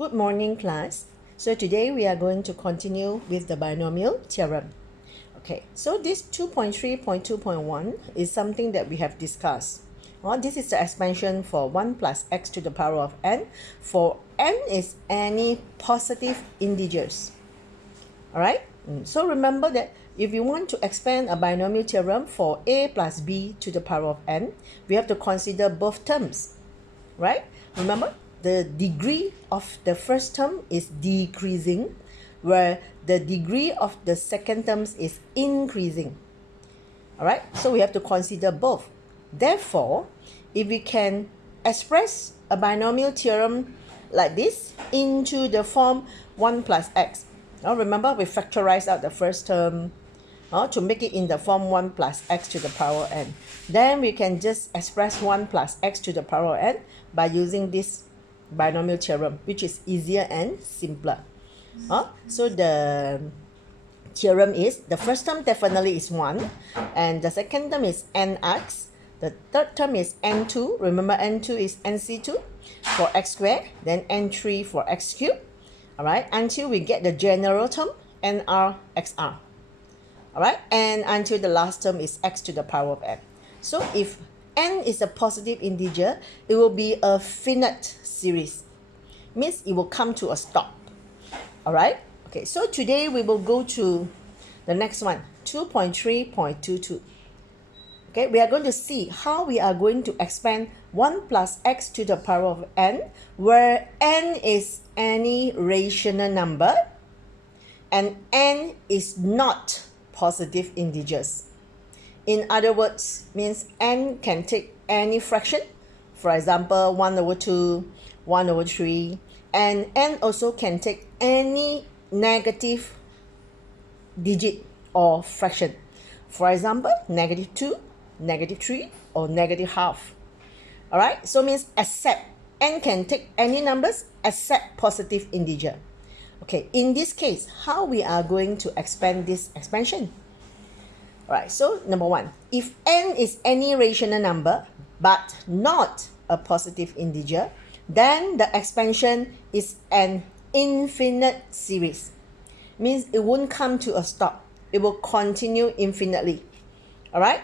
Good morning, class. So today we are going to continue with the binomial theorem. Okay, so this 2.3.2.1 is something that we have discussed. This is the expansion for 1 plus x to the power of n for n is any positive integers. Alright, so remember that if you want to expand a binomial theorem for a plus b to the power of n, we have to consider both terms, right? Remember, the degree of the first term is decreasing, where the degree of the second term is increasing. Alright, so we have to consider both. Therefore, if we can express a binomial theorem like this into the form 1 plus x. Now remember, we factorize out the first term to make it in the form 1 plus x to the power n. Then we can just express 1 plus x to the power n by using this binomial theorem, which is easier and simpler. So the theorem is, the first term definitely is 1, and the second term is nx. The third term is n2. Remember, n2 is nc2 for x squared, then n3 for x cubed. Alright, until we get the general term, nr xr. Alright, and until the last term is x to the power of n. So if n is a positive integer, it will be a finite series. Means it will come to a stop. Alright, okay, so today we will go to the next one, 2.3.22. Okay, we are going to see how we are going to expand 1 plus x to the power of n, where n is any rational number and n is not positive integers. In other words, means n can take any fraction, for example 1/2, 1/3, and n also can take any negative digit or fraction, for example -2, -3, or -half. Alright, so means except n can take any numbers except positive integer. Okay, in this case, how we are going to expand this expansion? Alright, so number one, if n is any rational number but not a positive integer, then the expansion is an infinite series. Means it won't come to a stop. It will continue infinitely. Alright,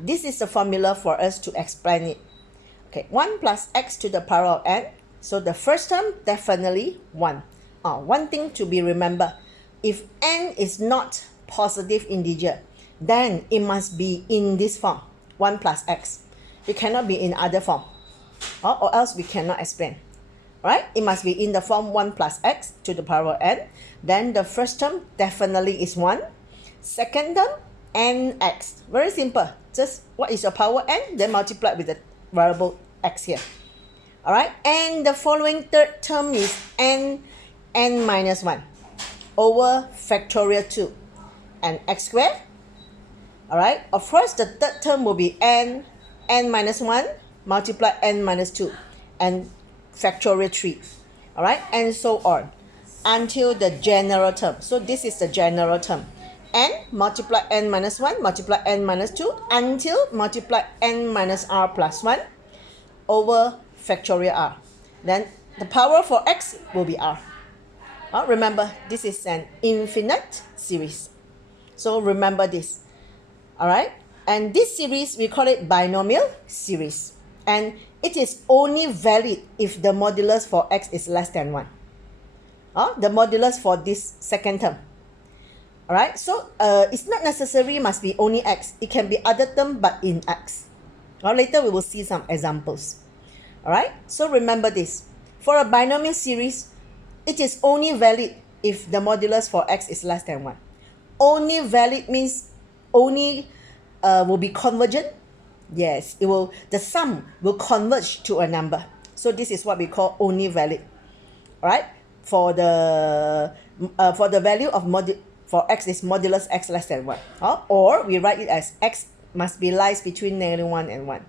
this is the formula for us to explain it. Okay, 1 plus x to the power of n. So the first term, definitely 1. One thing to be remembered, if n is not positive integer, then it must be in this form, 1 plus x. It cannot be in other form, or else we cannot explain. Right? It must be in the form 1 plus x to the power of n. Then the first term definitely is 1. Second term, nx. Very simple. Just what is your power n? Then multiply with the variable x here. Alright? And the following third term is n minus 1 over factorial 2 and x squared. Alright? Of course, the third term will be n minus 1 multiply n minus 2 and factorial 3. Alright? And so on until the general term. So this is the general term. N multiply n minus 1 multiply n minus 2 until multiply n minus r plus 1 over factorial r. Then the power for x will be r. Remember, this is an infinite series. So remember this. Alright? And this series, we call it binomial series. And it is only valid if the modulus for x is less than 1. The modulus for this second term. Alright, so it's not necessary must be only x. It can be other term but in x. Later we will see some examples. Alright, so remember this. For a binomial series, it is only valid if the modulus for x is less than 1. Only valid means only will be convergent. Yes, it will. The sum will converge to a number. So this is what we call only valid. Alright, for the value of for x is modulus x less than 1. Or we write it as x must be lies between -1 and 1.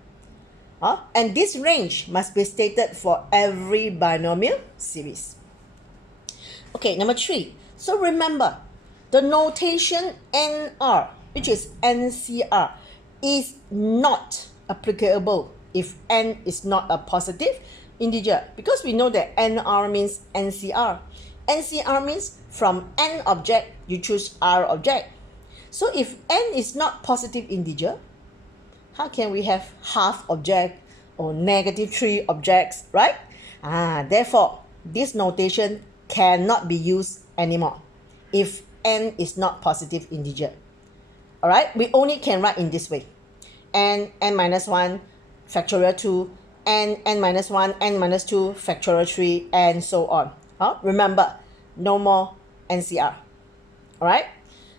And this range must be stated for every binomial series. Okay, number 3. So remember, the notation NR, which is NCR, is not applicable if n is not a positive integer? Because we know that NR means NCR. NCR means from N object, you choose R object. So if N is not positive integer, how can we have half object or -3 objects, right? Therefore, this notation cannot be used anymore if N is not positive integer. All right, we only can write in this way. N minus 1 factorial 2, n minus 1, n minus 2 factorial 3, and so on. Remember, no more NCR. All right.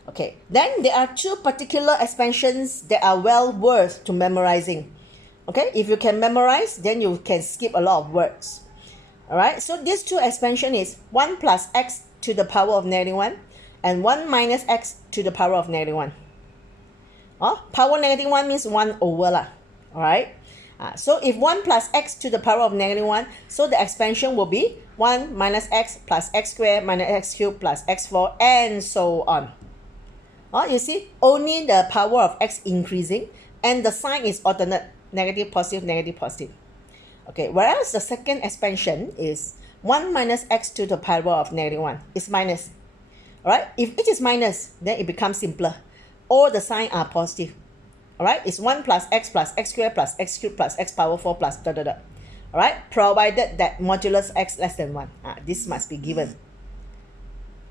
Okay, then there are two particular expansions that are well worth to memorizing. Okay, if you can memorize, then you can skip a lot of words. All right, so these two expansion is 1 plus x to the power of -1 and 1 minus x to the power of -1. Power -1 means 1 over lah. All right. So if 1 plus x to the power of -1, so the expansion will be 1 minus x plus x squared minus x cubed plus x4 and so on. You see, only the power of x increasing and the sign is alternate, negative, positive, negative, positive. Okay, whereas the second expansion is 1 minus x to the power of -1. It's minus. All right, if it is minus, then it becomes simpler. All the signs are positive. All right, it's 1 plus x squared plus x cubed plus x power 4 plus da da da. All right, provided that modulus x less than 1. This must be given.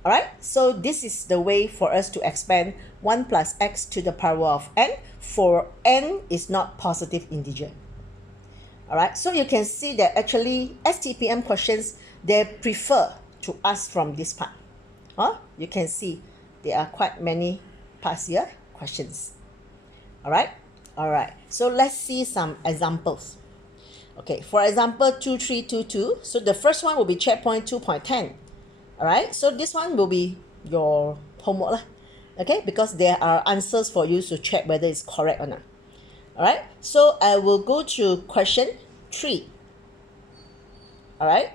All right, so this is the way for us to expand 1 plus x to the power of n for n is not positive integer. All right, so you can see that actually STPM questions, they prefer to ask from this part. You can see there are quite many past year questions. All right, so let's see some examples. Okay, for example 2322, so the first one will be checkpoint 2.10. all right, so this one will be your homework lah. Okay, because there are answers for you to check whether it's correct or not. All right, so I will go to question 3. All right,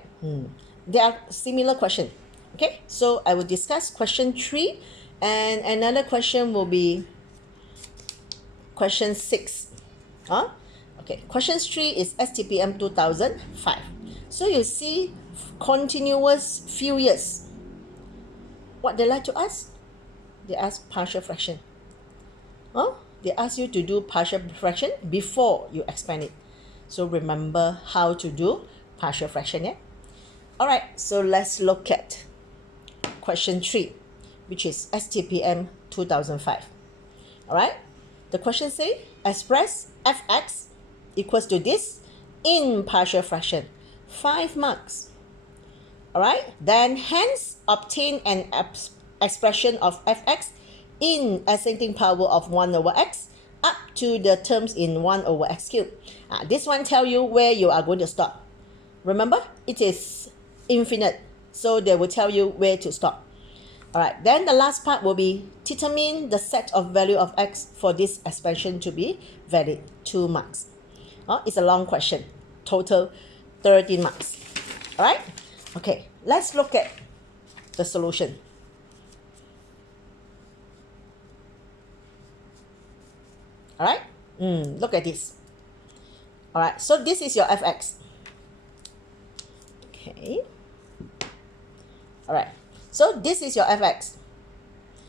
there are similar questions. Okay, so I will discuss question 3 and another question will be question 6. Okay, question 3 is STPM 2005. So you see continuous few years. What they like to ask? They ask partial fraction. They ask you to do partial fraction before you expand it. So remember how to do partial fraction, yeah? All right, so let's look at question 3, which is STPM 2005. All right, the question say express fx equals to this in partial fraction. 5 marks. All right, then hence obtain an expression of fx in ascending power of 1 over x up to the terms in 1 over x cubed. This one tell you where you are going to stop. Remember, it is infinite, so they will tell you where to stop. All right, then the last part will be determine the set of value of x for this expansion to be valid. 2 marks. It's a long question. Total 13 marks. All right. Okay, let's look at the solution. All right. Look at this. All right. So this is your fx. Okay. All right. So this is your fx.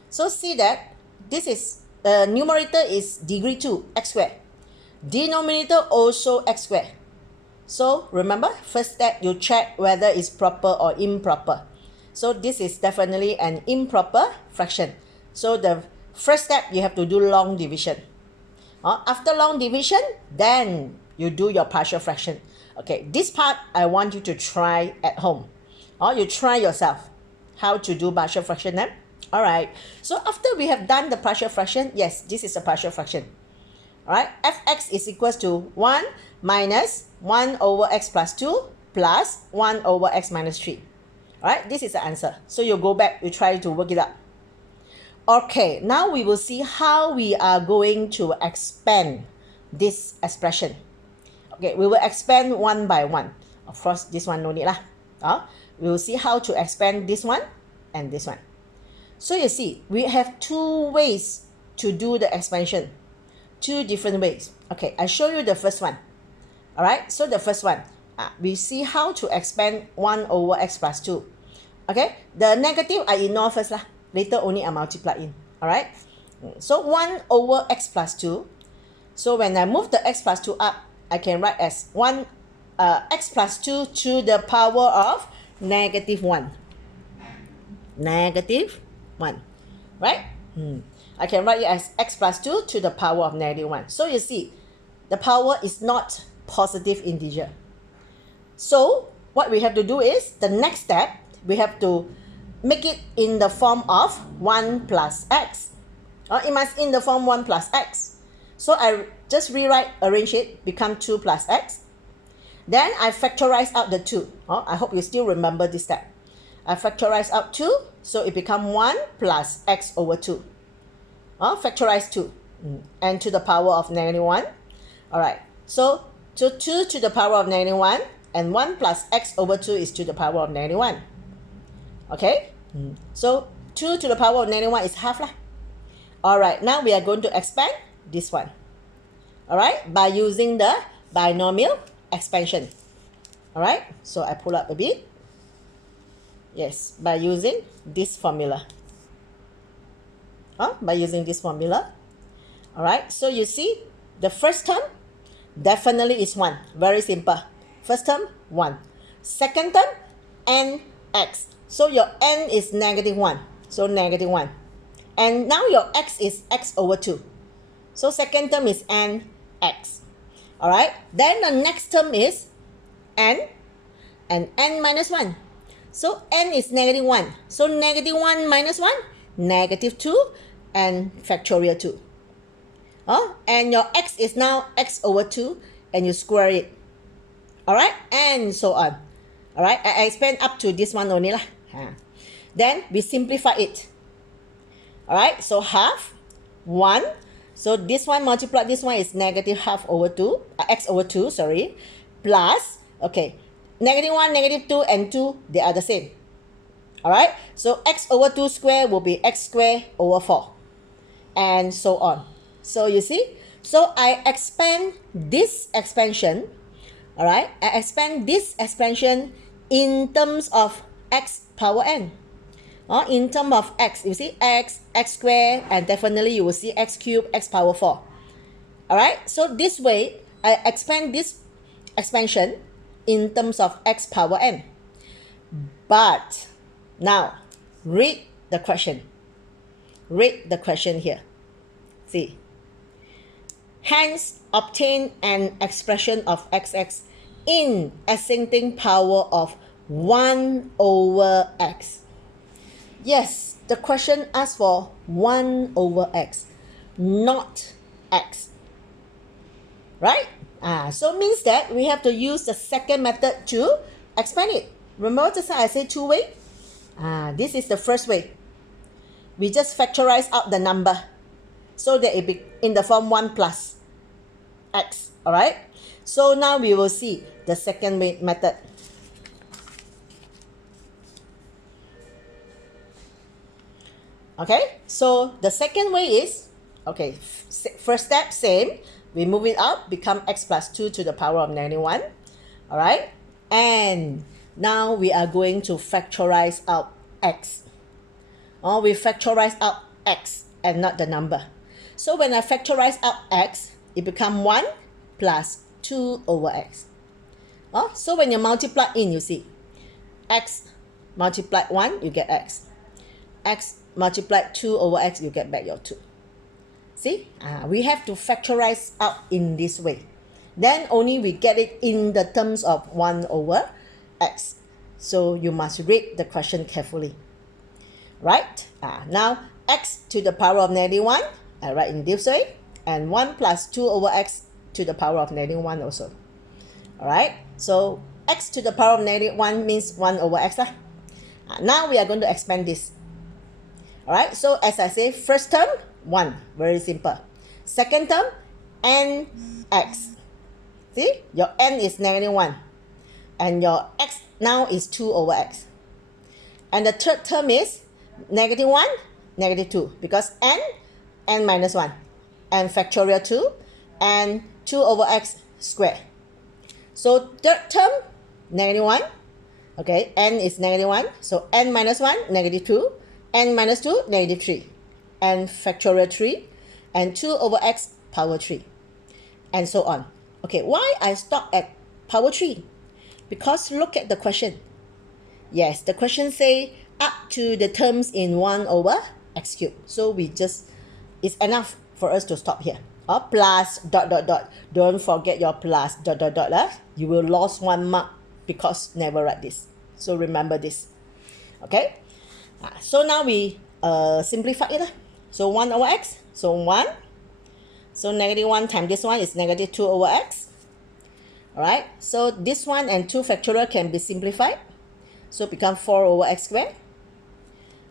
So see that this is numerator is degree 2 x squared. Denominator also x squared. So remember, first step you check whether it's proper or improper. So this is definitely an improper fraction. So the first step you have to do long division. After long division, then you do your partial fraction. Okay, this part I want you to try at home. You try yourself how to do partial fraction then. All right, so after we have done the partial fraction, yes, this is a partial fraction. All right, fx is equals to 1 minus 1 over x plus 2 plus 1 over x minus 3. All right, this is the answer. So you go back, you try to work it out. Okay, now we will see how we are going to expand this expression. Okay, we will expand one by one. Of course, this one no need lah. We will see how to expand this one and this one. So you see, we have 2 ways to do the expansion. 2 different ways. Okay, I show you the first one. All right, so the first one, we see how to expand 1 over x plus 2. Okay, the negative I ignore first lah. Later only I multiply in. Alright, so 1 over x plus 2. So when I move the x plus 2 up, I can write as 1 x plus 2 to the power of negative 1. Negative 1. Right? I can write it as x plus 2 to the power of negative 1. So you see, the power is not positive integer. So what we have to do is, the next step, we have to make it in the form of 1 plus x. It must in the form 1 plus x. So I just arrange it, become 2 plus x. Then I factorize out the 2. I hope you still remember this step. I factorize out 2, so it become 1 plus x over 2. Factorize 2, and to the power of negative 1. Alright, so 2 to the power of negative 1, and 1 plus x over 2 is to the power of negative 1. Okay, so 2 to the power of negative 1 is half lah. Alright, now we are going to expand this one. Alright, by using the binomial expansion. Alright, so I pull up a bit. Yes, by using this formula. By using this formula. Alright, so you see, the first term definitely is 1. Very simple. First term, 1. Second term, nx. So your n is negative 1. So negative 1. And now your x is x over 2. So second term is nx. Alright, then the next term is n, and n minus 1. So n is negative 1. So negative 1 minus 1, negative 2, and factorial 2. And your x is now x over 2, and you square it. Alright, and so on. Alright, I expand up to this one only lah. Then we simplify it. Alright, so half, 1. So this one multiply this one is negative half over 2, x over 2, sorry, plus, okay, negative 1, negative 2, and 2, they are the same. Alright, so x over 2 square will be x square over 4. And so on. So you see, so I expand this expansion, alright, I expand this expansion in terms of x power n. In terms of x, you see x squared, and definitely you will see x cubed, x power 4. Alright, so this way, I expand this expansion in terms of x power n. But, now, read the question. Read the question here. See. Hence, obtain an expression of xx in ascending power of 1 over x. Yes, the question asks for 1 over x, not x. Right? So means that we have to use the second method to expand it. Remember just now I said 2 ways? This is the first way. We just factorize out the number so that it be in the form 1 plus x. Alright? So now we will see the second way method. Okay, so the second way is, okay, first step, same. We move it up, become x plus 2 to the power of negative 1. Alright, and now we are going to factorize out x. We factorize out x and not the number. So when I factorize out x, it becomes 1 plus 2 over x. So when you multiply in, you see, x multiplied 1, you get x. X multiplied 2 over x, you get back your 2. See, we have to factorize out in this way. Then only we get it in the terms of 1 over x. So you must read the question carefully. Right? Now, x to the power of negative 1, I write in this way. And 1 plus 2 over x to the power of negative 1 also. Alright? So, x to the power of negative 1 means 1 over x. Now we are going to expand this. Alright, so as I say, first term, 1. Very simple. Second term, nx. See, your n is negative 1. And your x now is 2 over x. And the third term is negative 1, negative 2. Because n minus 1. And factorial 2, and 2 over x squared. So third term, negative 1. Okay, n is negative 1. So n minus 1, negative 2. N minus 2, negative 3. N factorial 3. And 2 over x power 3. And so on. Okay, why I stop at power 3? Because look at the question. Yes, the question say up to the terms in 1 over x cubed. So we just, it's enough for us to stop here. Or plus dot dot dot. Don't forget your plus dot dot dot. You will lose 1 mark because never write this. So remember this. Okay. So now we simplify it. So 1 over x. So 1. So negative 1 times this one is negative 2 over x. Alright. So this one and 2 factorial can be simplified. So become 4 over x squared.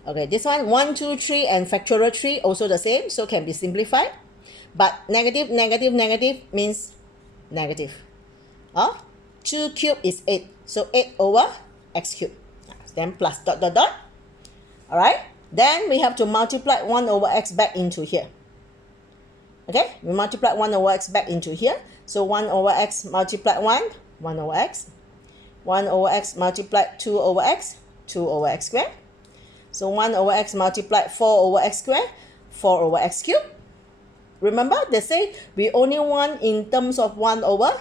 Okay, this one 1, 2, 3 and factorial 3 also the same, so can be simplified. But negative, negative, negative means negative. 2 cubed is 8, so 8 over x cubed. Then plus dot dot dot. Alright, then we have to multiply 1 over x back into here. Okay, we multiply 1 over x back into here. So 1 over x multiplied 1 over x. 1 over x multiplied 2 over x, 2 over x squared. So 1 over x multiplied 4 over x squared, 4 over x cubed. Remember, they say we only want in terms of 1 over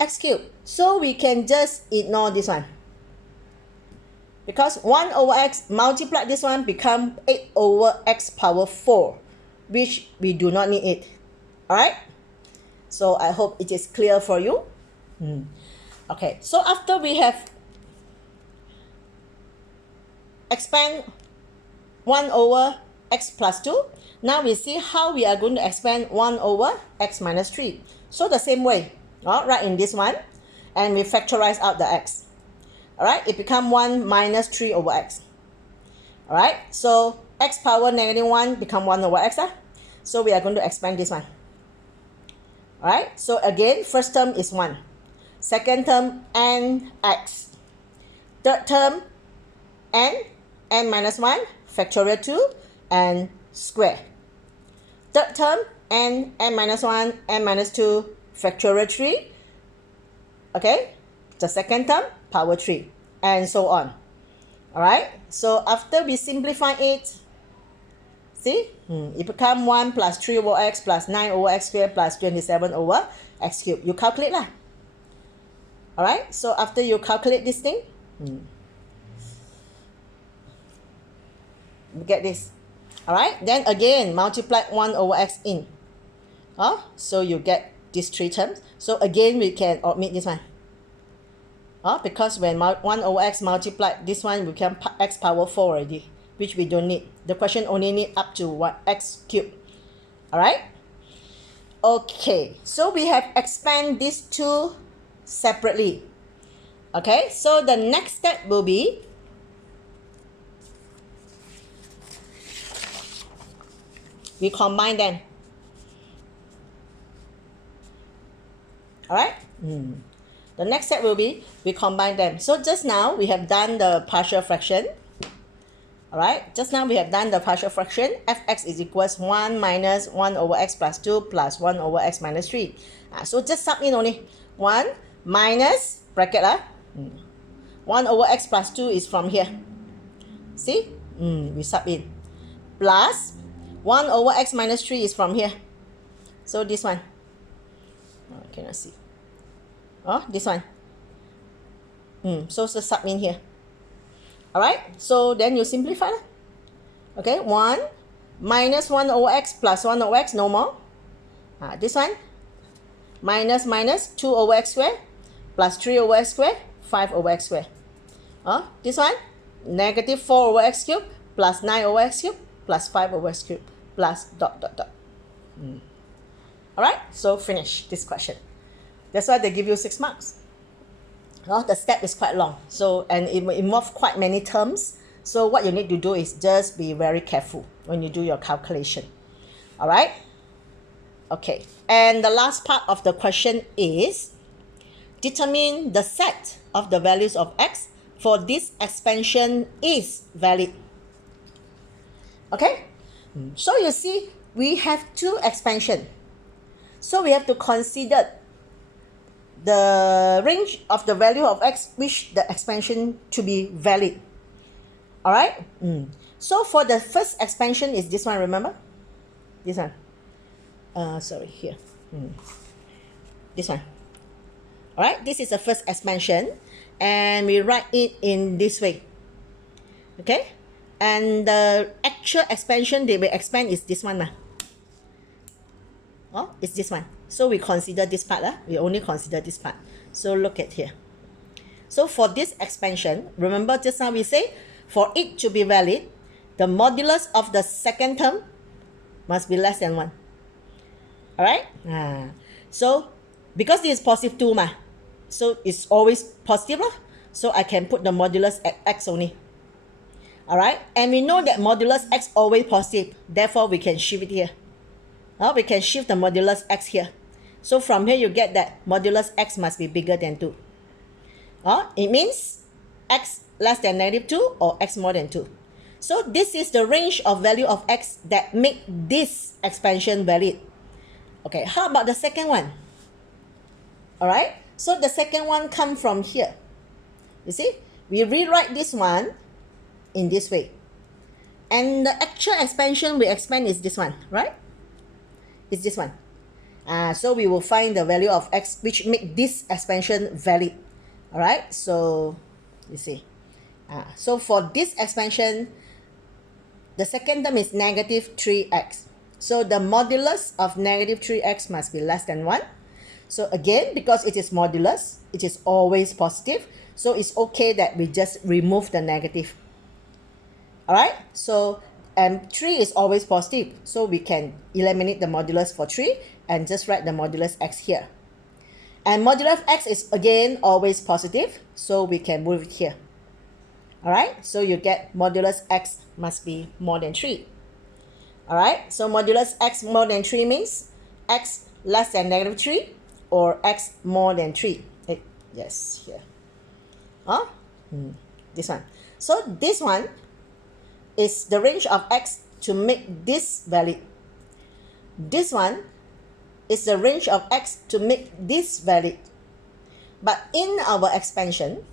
x cubed. So we can just ignore this one. Because 1 over x multiplied this one become 8 over x power 4, which we do not need it. Alright? So I hope it is clear for you. Okay, so after we have expand 1 over x plus 2, now we see how we are going to expand 1 over x minus 3. So the same way, right in this one, and we factorize out the x. Alright, it becomes 1 minus 3 over x. Alright, so x power negative 1 become 1 over x. So we are going to expand this one. Alright, so again, first term is 1. Second term, nx. Third term, n minus 1, factorial 2, and square. Third term, n minus 1, n minus 2, factorial 3. Okay, the second term, power 3, and so on. Alright, so after we simplify it, see, it becomes 1 plus 3 over x plus 9 over x squared plus 27 over x cubed. You calculate lah. Alright, so after you calculate this thing, you get this. Alright, then again, multiply 1 over x in. So you get these 3 terms. So again, we can omit this one. Because when 1 over x multiplied this one, we can x power 4 already, which we don't need. The question only need up to what x cubed. Alright? Okay, so we have expand these two separately. Okay, so the next step will be we combine them. Alright? The next step will be we combine them. So just now we have done the partial fraction. Alright, just now we have done the partial fraction. Fx is equals 1 minus 1 over x plus 2 plus 1 over x minus 3. So just sub in only. 1 minus, bracket 1 over x plus 2 is from here. See? We sub in. Plus 1 over x minus 3 is from here. So this one. Cannot see. This one. So sub in here. Alright, so then you simplify. Okay, 1 minus 1 over x plus 1 over x, no more. This one, minus 2 over x squared plus 3 over x squared, 5 over x squared. This one, negative 4 over x cubed plus 9 over x cubed plus 5 over x cubed plus dot dot dot. Alright, so finish this question. That's why they give you 6 marks. The step is quite long, so and it will involve quite many terms. So what you need to do is just be very careful when you do your calculation. Alright? Okay, and the last part of the question is determine the set of the values of x for this expansion is valid. Okay? So you see, we have two expansion. So we have to consider the range of the value of x which the expansion to be valid. All right. So for the first expansion is this one, remember? This one. Sorry, here. This one. All right, this is the first expansion, and we write it in this way. Okay, and the actual expansion they will expand is this one. Oh, it's this one. So we consider this part. We only consider this part. So look at here. So for this expansion, remember just now we say, for it to be valid, the modulus of the second term must be less than 1. Alright? So because this is positive 2, so it's always positive. So I can put the modulus at x only. Alright? And we know that modulus x always positive. Therefore, we can shift it here. We can shift the modulus x here. So from here, you get that modulus x must be bigger than 2. It means x less than -2 or x more than 2. So this is the range of value of x that make this expansion valid. Okay, how about the second one? Alright, so the second one come from here. You see, we rewrite this one in this way. And the actual expansion we expand is this one, right? It's this one. So we will find the value of x which make this expansion valid. Alright, so you see. So for this expansion, the second term is -3x. So the modulus of -3x must be less than 1. So again, because it is modulus, it is always positive. So it's okay that we just remove the negative. Alright, so 3 is always positive. So we can eliminate the modulus for 3 and just write the modulus x here. And modulus x is again always positive. So we can move it here. Alright, so you get modulus x must be more than 3. Alright, so modulus x more than 3 means x less than -3 or x more than 3. Yes, here. This one. So this one is the range of x to make this valid. This one is the range of x to make this valid. But in our expansion,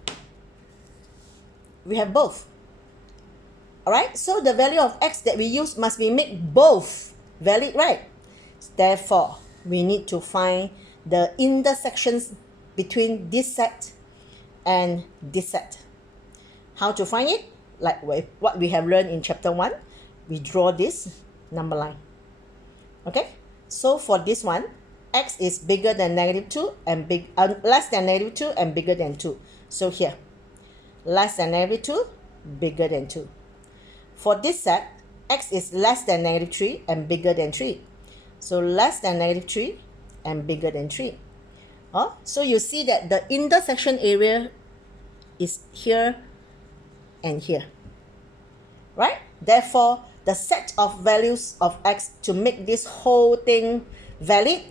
we have both. Alright, so the value of x that we use must be make both valid, right? Therefore, we need to find the intersections between this set and this set. How to find it? Like what we have learned in chapter 1, we draw this number line. Okay, so for this one, x is bigger than -2 and less than -2 and bigger than 2. So here, less than -2, bigger than 2. For this set, x is less than -3 and bigger than 3. So less than -3 and bigger than 3. So you see that the intersection area is here and here, right? Therefore, the set of values of x to make this whole thing valid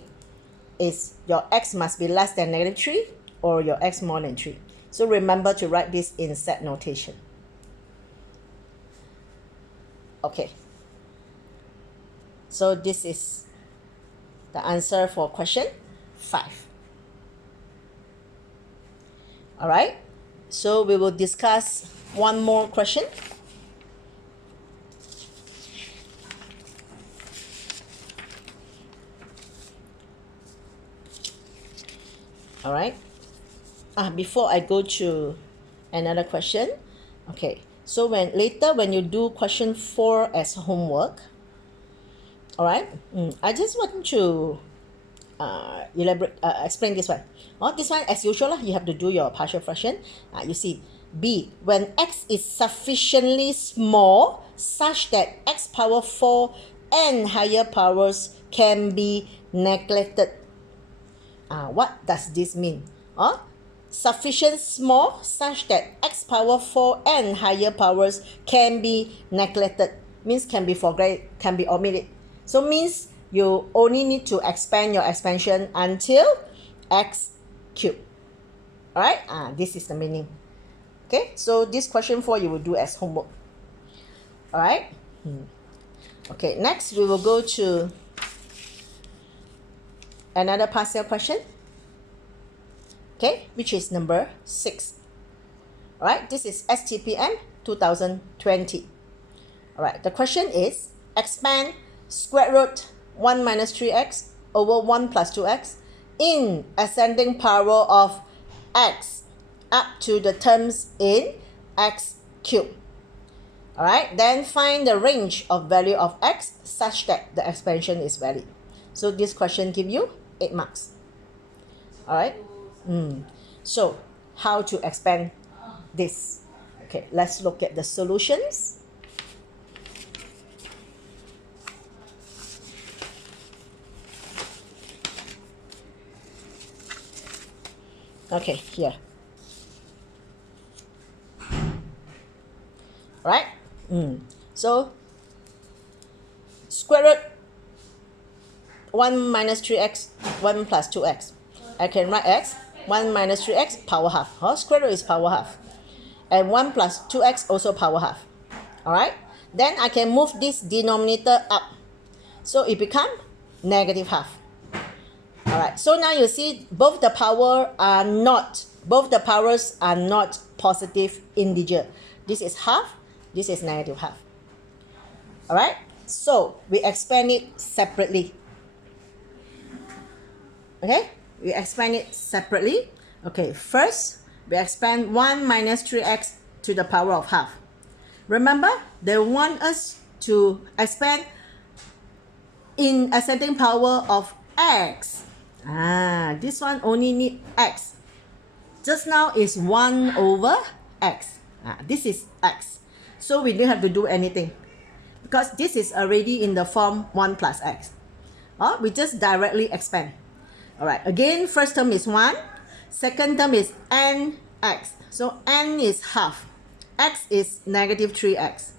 is your x must be less than -3 or your x more than 3. So remember to write this in set notation. Okay. So this is the answer for question 5. Alright. So we will discuss one more question. Alright. Before I go to another question, okay. So later when you do question 4 as homework, alright, I just want to explain this one. This one, as usual, you have to do your partial fraction. You see, B, when x is sufficiently small such that x power 4 and higher powers can be neglected. What does this mean? Sufficient small such that x power 4 and higher powers can be neglected. Means can be forgotten, can be omitted. So means you only need to expand your expansion until x cubed. Alright, this is the meaning. Okay, so this question 4 you will do as homework. Alright. Okay, next we will go to another partial question. okay, which is number 6. All right, this is STPM 2020. All right, the question is, expand square root 1 minus 3x over 1 plus 2x in ascending power of x up to the terms in x cubed. All right, then find the range of value of x such that the expansion is valid. So this question give you 8 marks. All right, so how to expand this? Okay, let's look at the solutions. Okay, here. Right? So, square root 1 minus 3x, 1 plus 2x. I can write x, 1 minus 3x, power half. Square root is power half. And 1 plus 2x also power half. Alright? Then I can move this denominator up. So it becomes negative half. Alright, so now you see both the powers are not positive integer. This is half, this is negative half. Alright, so we expand it separately. Okay, we expand it separately. Okay, first we expand 1 minus 3x to the power of half. Remember, they want us to expand in ascending power of x. This one only need x. Just now is 1 over x. This is x. So we don't have to do anything because this is already in the form 1 plus x. We just directly expand. Alright, again, first term is 1. Second term is nx. So n is half. X is negative 3x.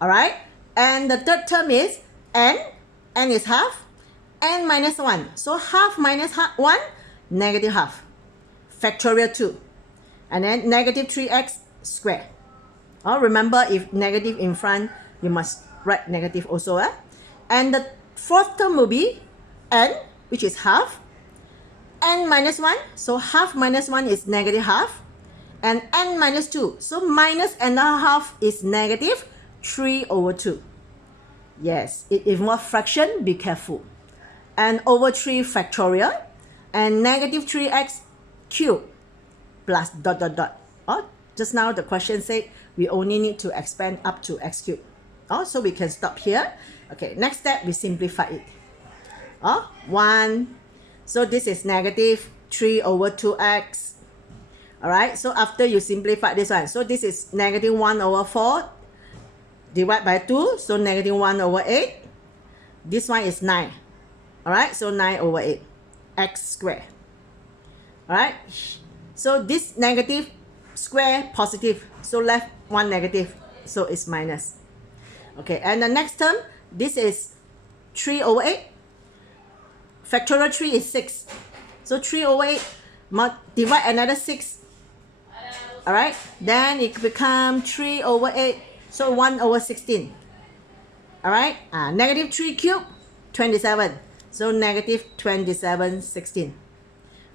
Alright, and the third term is n. N is half. N minus 1. So half minus 1, negative half. Factorial 2. And then negative 3x squared. Remember, if negative in front, you must write negative also. And the fourth term will be n, which is half. N minus 1. So half minus 1 is negative half. And n minus 2. So minus another half is negative 3 over 2. Yes, it involves fraction. Be careful. And over 3 factorial, and negative 3x cubed plus dot dot dot. Just now the question said we only need to expand up to x cubed. So we can stop here. Okay, next step, we simplify it. 1. So this is negative 3 over 2x. Alright, so after you simplify this one, so this is negative 1 over 4 divided by 2, so negative 1 over 8. This one is 9. Alright, so 9 over 8, x squared. Alright, so this negative square positive, so left one negative, so it's minus. Okay, and the next term, this is 3 over 8. Factorial 3 is 6. So 3 over 8, divide another 6. Alright, then it becomes 3 over 8, so 1 over 16. Alright, negative 3 cubed, 27. So negative 27, 16.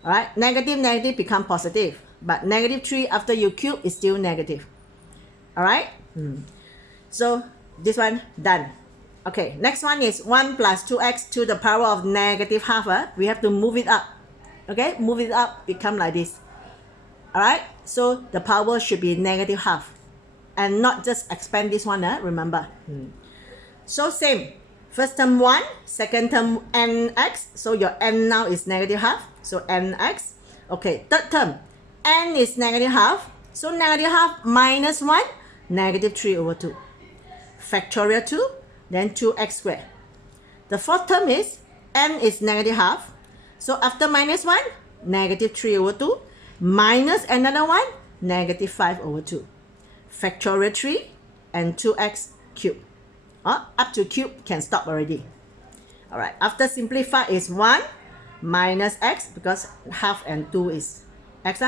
Alright, negative become positive. But negative 3 after you cube is still negative. Alright? So this one done. Okay, next one is 1 plus 2x to the power of negative half. We have to move it up. Okay, move it up, become like this. Alright, so the power should be negative half. And not just expand this one, remember. So same. First term 1, second term nx. So your n now is negative half. So nx. Okay, third term. N is negative half. So negative half minus 1, negative 3 over 2. Factorial 2, then 2x squared. The fourth term is n is negative half. So after minus 1, negative 3 over 2. Minus another 1, negative 5 over 2. Factorial 3 and 2x cubed. Up to cube can stop already. Alright, after simplify is 1 minus x because half and 2 is x.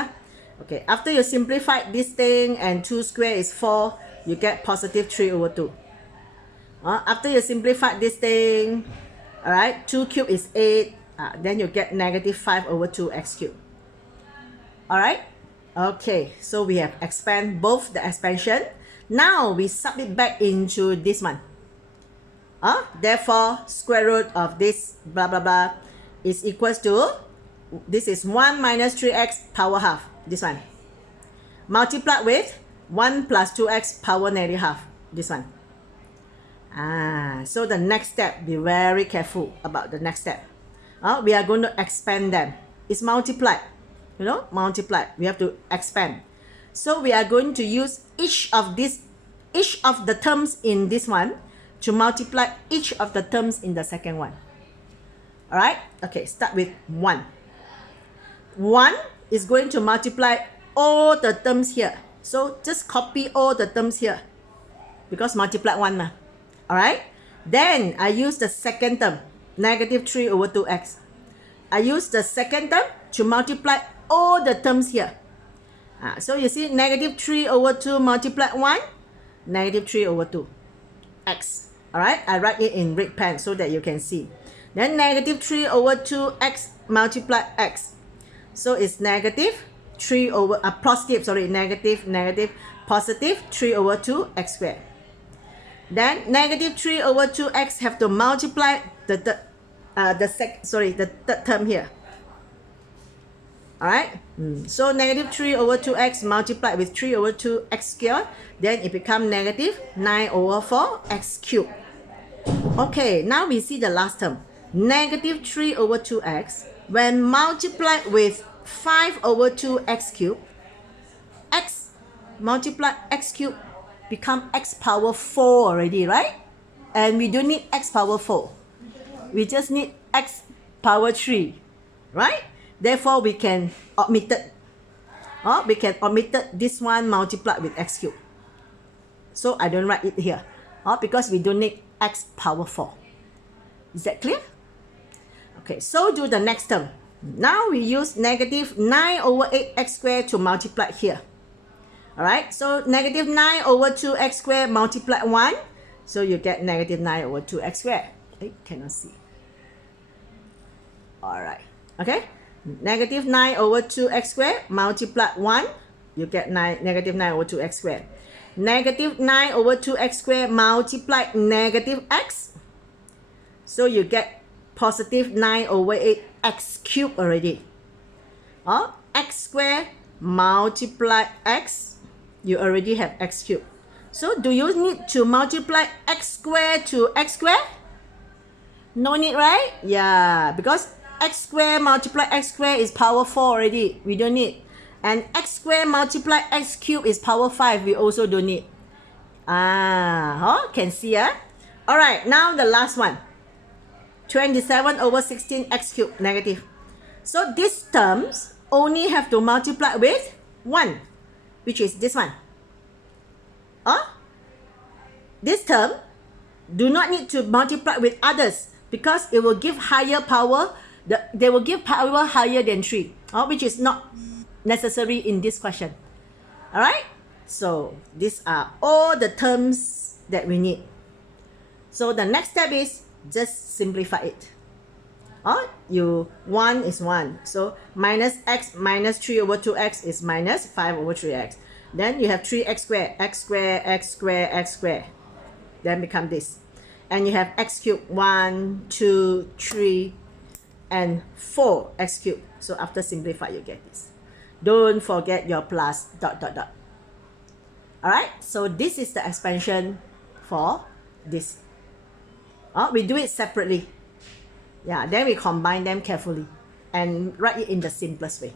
Okay, after you simplify this thing and 2 square is 4, you get positive 3 over 2. After you simplify this thing, alright, 2 cube is 8, then you get negative 5 over 2 x cubed. Alright? Okay, so we have expand both the expansion. Now we sub it back into this one. Therefore, square root of this blah blah blah is equals to, this is 1 minus 3x power half, this one. Multiplied with 1 plus 2x power negative half, this one. So the next step, be very careful about the next step. We are going to expand them. It's multiplied, you know, multiplied. We have to expand. So we are going to use each of the terms in this one to multiply each of the terms in the second one. Alright? Okay, start with 1. 1 is going to multiply all the terms here. So just copy all the terms here, because multiply 1 ma. Alright? Then I use the second term, negative 3 over 2x. I use the second term to multiply all the terms here. So you see, negative 3 over 2 multiply 1, negative 3 over 2 x. Alright, I write it in red pen so that you can see. Then negative 3 over 2x multiply x. So it's negative 3 over, positive 3 over 2 x squared. Then negative 3 over 2x have to multiply the third term here. Alright, so negative 3 over 2x multiplied with 3 over 2x squared, then it becomes negative 9 over 4 x cubed. Okay, now we see the last term. Negative 3 over 2x, when multiplied with 5 over 2x cubed, x multiplied x cubed become x power 4 already, right? And we don't need x power 4. We just need x power 3, right? Therefore, we can omit this one multiplied with x cubed. So I don't write it here, because we don't need x power 4. Is that clear? Okay, so do the next term. Now we use negative 9 over 8x squared to multiply here. Alright, so negative 9 over 2x squared multiply 1. So you get negative 9 over 2x squared. I cannot see. Alright, okay. Negative 9 over 2x squared multiply 1. You get negative 9 over 2x squared. Negative 9 over 2x squared multiply negative x. So you get positive 9 over 8x cubed already. X squared multiply x. You already have x cubed. So do you need to multiply x squared to x squared? No need, right? Yeah, because x squared multiply x squared is power 4 already. We don't need. And x squared multiply x cubed is power 5. We also don't need. Can see, Alright, now the last one. 27 over 16 x cubed negative. So these terms only have to multiply with 1, which is this one. This term do not need to multiply with others, because it will give higher power. They will give power higher than 3, which is not necessary in this question. Alright, so these are all the terms that we need. So the next step is just simplify it. 1 is 1, so minus x minus 3 over 2x is minus 5 over 3x. Then you have 3x squared, x squared, x squared, x squared. Then become this. And you have x cubed, 1, 2, 3, and 4 x cubed. So after simplify, you get this. Don't forget your plus dot dot dot. Alright, so this is the expansion for this. We do it separately. Yeah, then we combine them carefully and write it in the simplest way.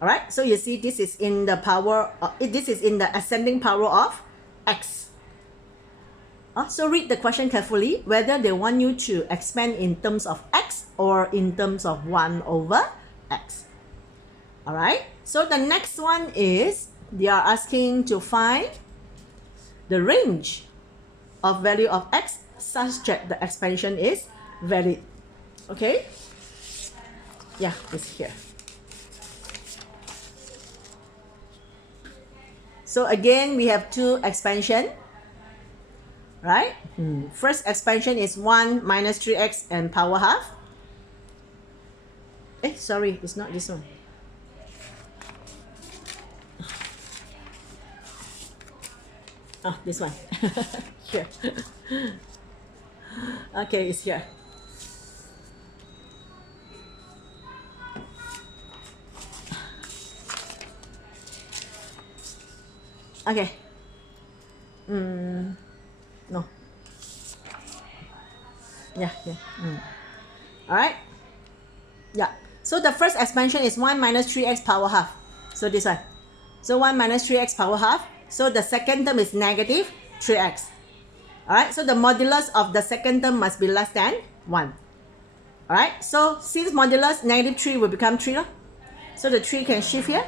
Alright, so you see this is in the power, this is in the ascending power of x. So read the question carefully, whether they want you to expand in terms of x or in terms of 1 over x. Alright, so the next one is, they are asking to find the range of value of x such that the expansion is valid. Okay? Yeah, it's here. So again, we have two expansion, right? First expansion is 1 minus 3x and power half. Sorry, it's not this one. Oh, this one. Here. Okay, it's here. Okay. No. Yeah, yeah. All right. Yeah. So the first expansion is 1 minus 3x power half. So this one. So 1 minus 3x power half. So the second term is negative 3x. Alright, so the modulus of the second term must be less than 1. Alright, so since modulus negative 3 will become 3. So the 3 can shift here.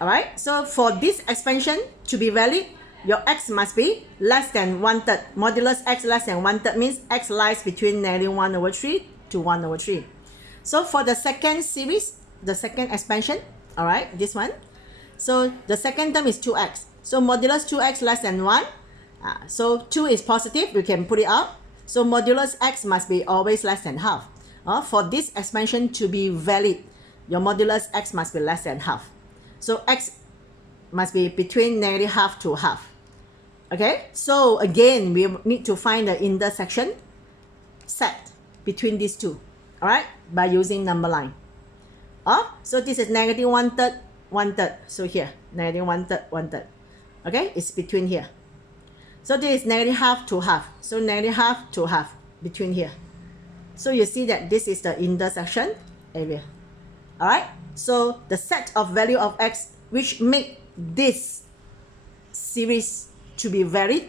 Alright, so for this expansion to be valid, your x must be less than 1/3. Modulus x less than 1/3 means x lies between negative 1/3 to 1/3. So for the second series, the second expansion, alright, this one. So the second term is 2x. So modulus 2x less than 1. So 2 is positive, we can put it out. So modulus x must be always less than half. For this expansion to be valid, your modulus x must be less than half. So x must be between negative half to half. Okay, so again, we need to find the intersection set between these two, all right, by using number line. So this is negative 1/3, 1/3. So here, negative 1/3, 1/3. Okay, it's between here. So this is negative half to half. So negative half to half between here. So you see that this is the intersection area. Alright, so the set of value of x which make this series to be valid.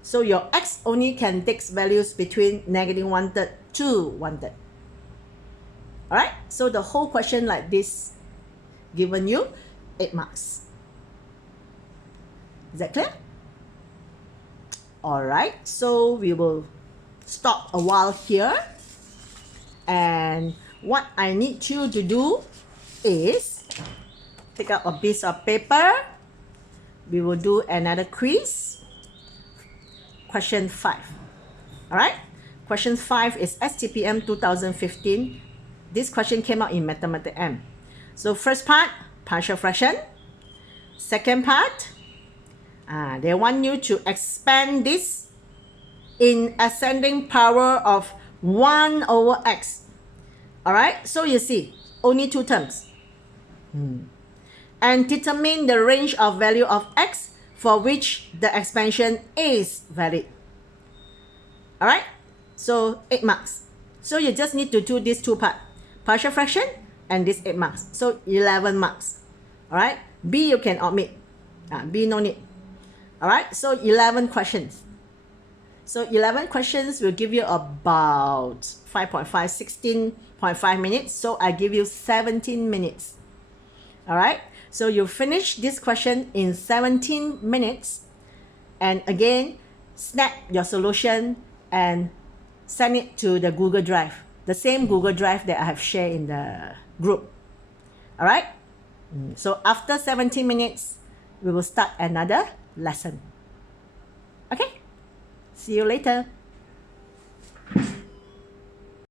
So your x only can take values between negative 1/3 to 1/3. Alright, so the whole question like this given you 8 marks. Is that clear? Alright, so we will stop a while here, and what I need you to do is pick up a piece of paper. We will do another quiz. Question 5. Alright, question 5 is STPM 2015. This question came out in Mathematics M. So first part, partial fraction. Second part, they want you to expand this in ascending power of 1 over x. Alright, so you see, only 2 terms. And determine the range of value of x for which the expansion is valid. Alright, so 8 marks. So you just need to do these two parts, partial fraction and this 8 marks. So 11 marks. Alright, B you can omit. B no need. Alright, so 11 questions. So 11 questions will give you about 5.5, 16.5 minutes. So I give you 17 minutes. Alright, so you finish this question in 17 minutes. And again, snap your solution and send it to the Google Drive. The same Google Drive that I have shared in the group. Alright, so after 17 minutes, we will start another lesson. Okay, see you later.